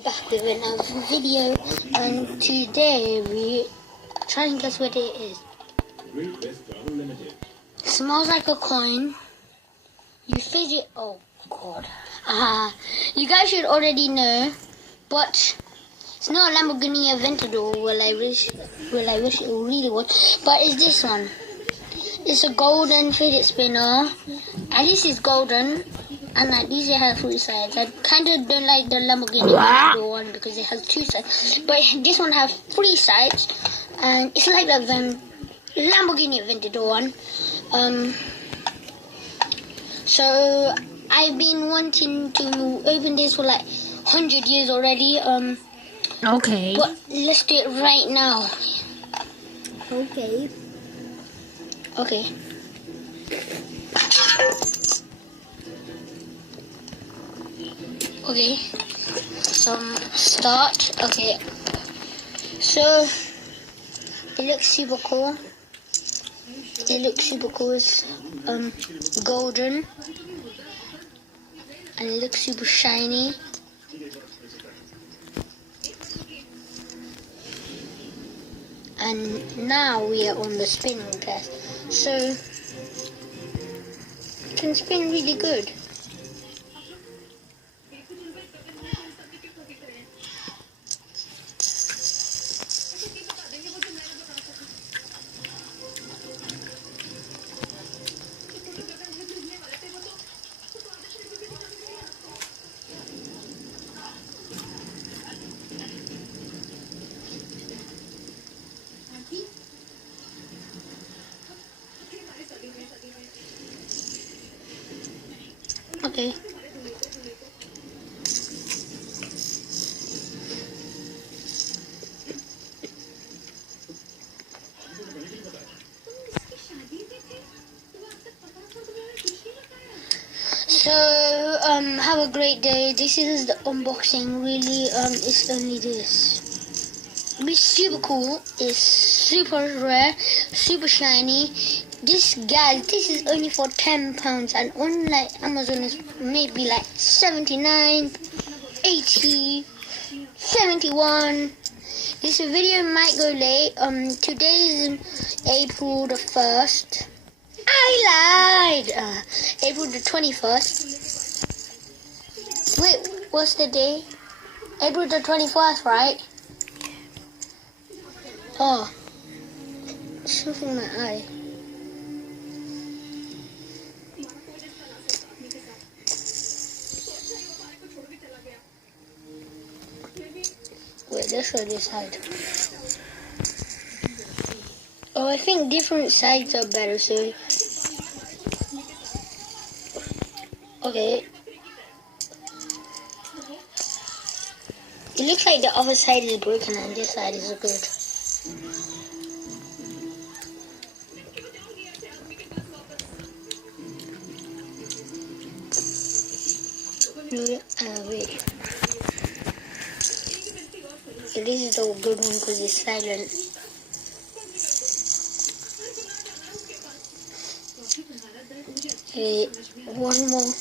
Back with another video, and today we try and guess what it is. Smells like a coin. You fidget. Oh god. You guys should already know, but it's not a Lamborghini Aventador. Well, I wish it really was. But it's this one. It's a golden fidget spinner. At least it's golden. And at least it has 3 sides. I kind of don't like the Lamborghini Aventador one because it has 2 sides. But this one has 3 sides. And it's like the Lamborghini Aventador one. So I've been wanting to open this for like 100 years already. Okay. But let's do it right now. Okay. Okay. Okay, start. Okay, so it looks super cool. It's golden and it looks super shiny. And now we are on the spinning test, so it can spin really good. Okay. So, have a great day. This is the unboxing. Really, it's only this. It's super cool. It's super rare, super shiny. This is only for £10, and on like Amazon is maybe like 79, 80, 71. This video might go late. Today is April the 1st. I lied. April the 21st. Wait, what's the day? April the 21st, right? Oh, something in my eye. Wait, let's show this side. Oh, I think different sides are better, so... Okay. It looks like the other side is broken and this side is good. Wait. This is a good one because it's silent. Okay, one more.